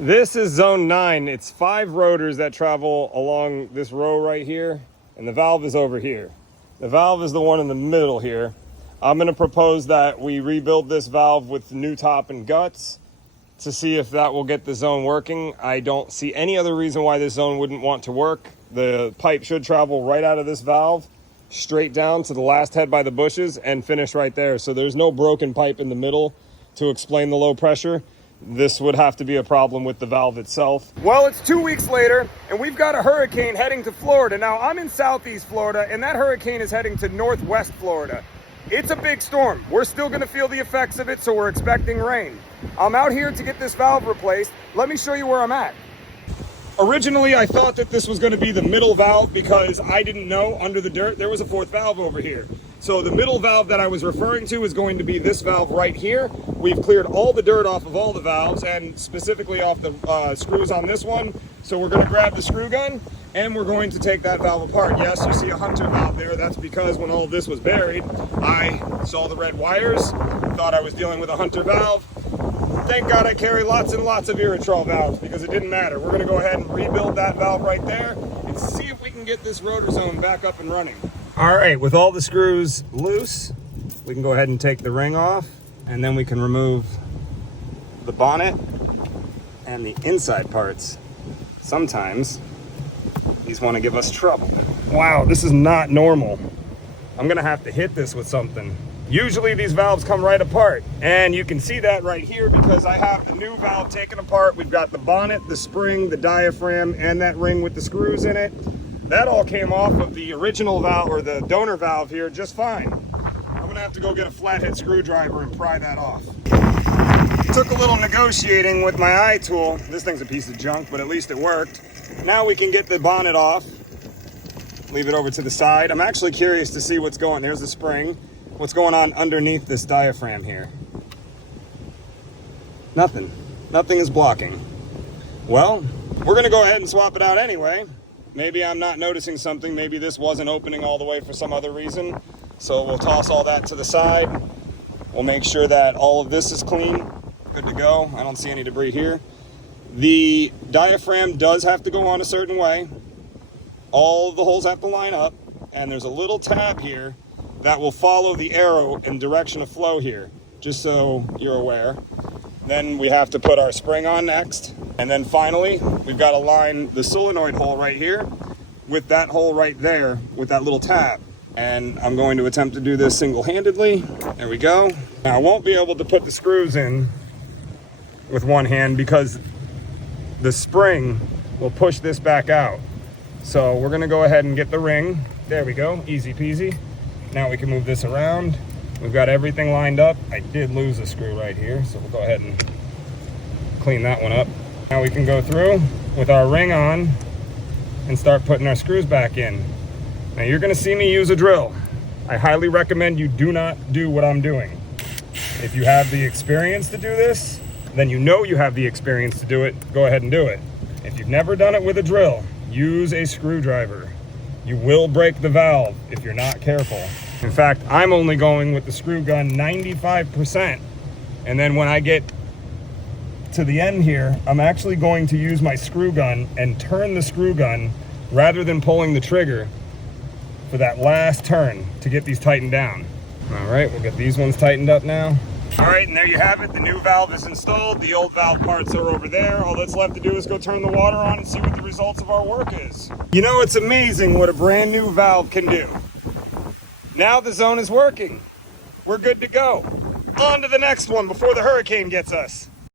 This is zone 9. It's 5 rotors that travel along this row right here, and the valve is over here. The valve is the one in the middle here. I'm going to propose that we rebuild this valve with new top and guts to see if that will get the zone working. I don't see any other reason why this zone wouldn't want to work. The pipe should travel right out of this valve, straight down to the last head by the bushes, and finish right there. So there's no broken pipe in the middle to explain the low pressure. This would have to be a problem with the valve itself. Well, it's 2 weeks later, and we've got a hurricane heading to Florida. Now, I'm in southeast Florida, and that hurricane is heading to northwest Florida. It's a big storm. We're still going to feel the effects of it, so we're expecting rain. I'm out here to get this valve replaced. Let me show you where I'm at. Originally, I thought that this was going to be the middle valve because I didn't know under the dirt there was a 4th valve over here. So the middle valve that I was referring to is going to be this valve right here. We've cleared all the dirt off of all the valves and specifically off the screws on this one. So we're going to grab the screw gun and we're going to take that valve apart. Yes, you see a Hunter valve there. That's because when all this was buried, I saw the red wires, thought I was dealing with a Hunter valve. Thank God I carry lots and lots of Irritrol valves because it didn't matter. We're going to go ahead and rebuild that valve right there and see if we can get this rotor zone back up and running. All right, with all the screws loose, we can go ahead and take the ring off, and then we can remove the bonnet and the inside parts. Sometimes these want to give us trouble. Wow, this is not normal. I'm going to have to hit this with something. Usually these valves come right apart, and you can see that right here because I have the new valve taken apart. We've got the bonnet, the spring, the diaphragm, and that ring with the screws in it. That all came off of the original valve, or the donor valve here, just fine. I'm gonna have to go get a flathead screwdriver and pry that off. Took a little negotiating with my eye tool. This thing's a piece of junk, but at least it worked. Now we can get the bonnet off. Leave it over to the side. I'm actually curious to see what's going, there's the spring. What's going on underneath this diaphragm here? Nothing. Nothing is blocking. Well, we're gonna go ahead and swap it out anyway. Maybe I'm not noticing something. Maybe this wasn't opening all the way for some other reason. So we'll toss all that to the side. We'll make sure that all of this is clean. Good to go. I don't see any debris here. The diaphragm does have to go on a certain way. All of the holes have to line up. And there's a little tab here that will follow the arrow and direction of flow here, just so you're aware. Then we have to put our spring on next. And then finally, we've got to line the solenoid hole right here with that hole right there with that little tab. And I'm going to attempt to do this single-handedly. There we go. Now I won't be able to put the screws in with one hand because the spring will push this back out. So we're gonna go ahead and get the ring. There we go, easy peasy. Now we can move this around. We've got everything lined up. I did lose a screw right here, so we'll go ahead and clean that one up. Now we can go through with our ring on and start putting our screws back in. Now you're gonna see me use a drill. I highly recommend you do not do what I'm doing. If you have the experience to do this, then you know you have the experience to do it, go ahead and do it. If you've never done it with a drill, use a screwdriver. You will break the valve if you're not careful. In fact, I'm only going with the screw gun 95%. And then when I get to the end here, I'm actually going to use my screw gun and turn the screw gun rather than pulling the trigger for that last turn to get these tightened down. All right, we'll get these ones tightened up now. All right, and there you have it. The new valve is installed. The old valve parts are over there. All that's left to do is go turn the water on and see what the results of our work is. You know, it's amazing what a brand new valve can do. Now the zone is working. We're good to go. On to the next one before the hurricane gets us.